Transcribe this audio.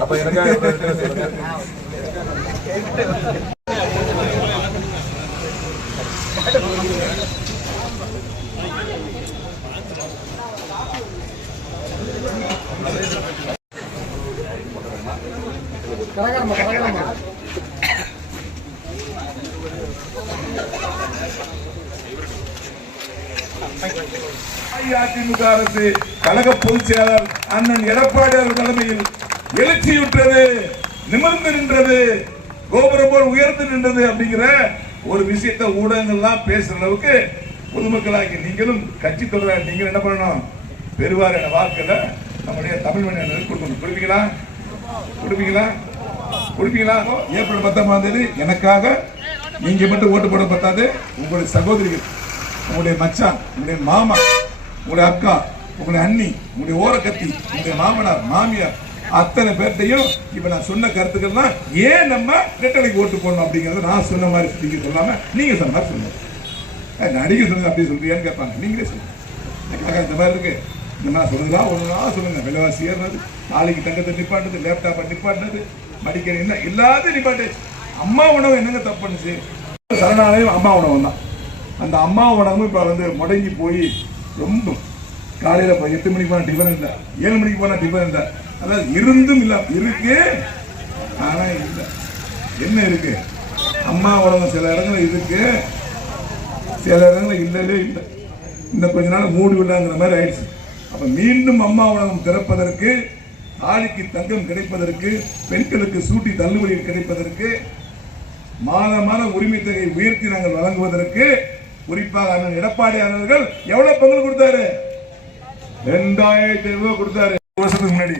அப்ப எனக்கு கரகரமா கரகரமா அஇஅதிமுக அரசு கழக பொதுச் செயலாளர் அண்ணன் எடப்பாடி அவர்கள் தலைமையில் எழுச்சியுற்றது நிமிர்ந்து நின்றது கோபுரம் போல் உயர்ந்து நின்றது அப்படிங்கிற ஒரு விஷயத்தை ஊடகங்கள்லாம் பேசுற அளவுக்கு பொதுமக்களாகி நீங்களும் கட்சி தொடர நீங்கள் என்ன பண்ணணும்? பெருவாரியான வாக்குல நம்முடைய தமிழ் மணி கொடுக்கணும். கொடுப்பீங்களா? கொடுப்பீங்களா? கொடுப்பீங்களா? ஏப்ரல் பத்தொன்பதாம் தேதி எனக்காக நீங்க மட்டும் ஓட்டு போட பத்தாது. உங்களுடைய சகோதரிகள் உங்களுடைய மச்சான் உங்களுடைய மாமா உங்களுடைய அக்கா உங்களுடைய அண்ணி உங்களுடைய ஓரக்கத்தி உங்களுடைய மாமனார் மாமியார் அத்தனை பேர்ட்டையும் இப்ப நான் சொன்ன கருத்துக்கள்லாம் ஏன் நம்ம ரெட்டலைக்கு ஓட்டு போடணும் அப்படிங்கறத நான் சொன்ன மாதிரி நீங்க சொல்லாம நீங்க சொன்ன மாதிரி சொல்லுங்க. நடிகை சொன்னது அப்படி சொல்றியான்னு கேட்பாங்க. நீங்களே சொல்லுங்க. இந்த மாதிரி இருக்கு. இந்த சொல்லுங்களா சொல்லுதா ஒண்ணுனா சொல்லுங்க. விலைவாசி ஏறினது நாளைக்கு தங்கத்தை நிப்பாட்டுறது லேப்டாப்பை நிப்பாட்டுறது மடிக்கணி என்ன எல்லாத்தையும் நிப்பாட்டு. அம்மா உணவு என்னங்க தப்பு பண்ணுச்சு? சரணாலயம் அம்மா உணவு தான். அந்த அம்மா உணவும் இப்போ வந்து முடங்கி போய் ரொம்ப காலையில் இப்போ எட்டு மணிக்கு போனால் டிஃபன் இல்லை ஏழு மணிக்கு போனால் டிஃபன் இல்லை. அதாவது இருந்தும் இல்லை இருக்கு ஆனால் இல்லை. என்ன இருக்கு? அம்மா உணவு சில இடங்களில் இருக்கு சில இடங்களில் இல்லவே இல்லை. இந்த கொஞ்ச நாள் மூடி விடலாங்கிற மாதிரி ஆயிடுச்சு. அப்போ மீண்டும் அம்மா உணவகம் திறப்பதற்கு ஆளுக்கு தங்கம் கிடைப்பதற்கு பெண்களுக்கு சூட்டி தள்ளுபடி கிடைப்பதற்கு மாத மாத உரிமை தொகை உயர்த்தி நாங்கள் வழங்குவதற்கு குறிப்பாக அண்ணன் எடப்பாடி அவர்கள் எவ்வளவு பங்கு கொடுத்தாரு? ரெண்டாயிரத்தி ஐநூறு ரூபாய் கொடுத்தாரு. வருஷத்துக்கு முன்னாடி.